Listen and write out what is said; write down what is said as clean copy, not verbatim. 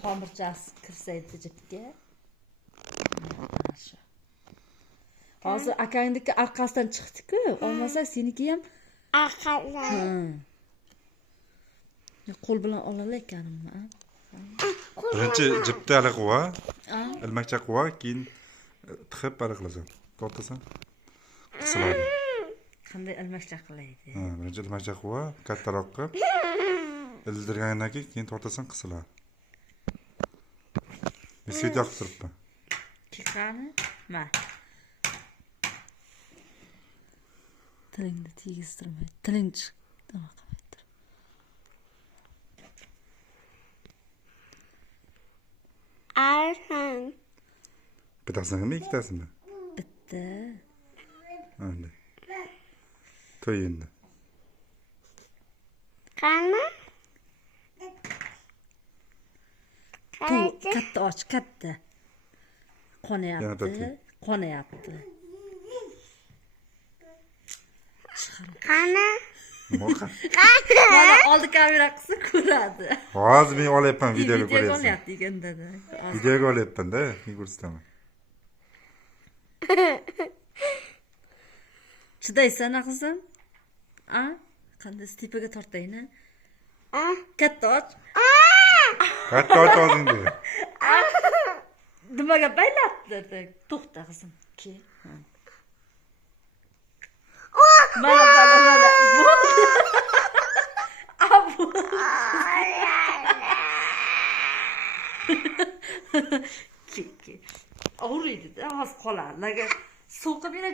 tomirchasi kirsaydi jipga. Mana shu. Hozir akangniki orqasidan chiqdi-ku, olmasa seniki ham Arqadan. Qo'l bilan olalar ekanimni. Birinchi jipni hali qilva, ilmakcha qilva, keyin tiqib hali qilasan. Tortasan. Qisiladi. Qanday ilmakcha qilaydi? Birinchi ilmakcha qilva, kattaroq qilib, ildirgandan keyin tortasan, qisiladi. Men svet yoqib turibman. Chiqani? Ma. Tilingni tegiztirmay, tiling chiq. Nima qilmaydir. Arhan. Bittasini ikkitasini? Bitta. Endi. To'y endi. Qani? Katta och, katta. Qonayapti. Qonayapti. Qani? Nima? Mana oldi kamera qilsa ko'radi. Hozir men olyapman, videoga Videoga ko'ryapsan. olyapti deganda-da. Videoga olyapman-da, men ko'rsataman. Chidaysan qizim? A? Qanday stipaga tortayni? Katta och. Katta och og'zingni. Nimaga baylatdi? To'xta qizim. Kel. Mana. Bo'ldi. Abu. Ke. Og'riydi-da, hozir qolar. Laga so'qib yana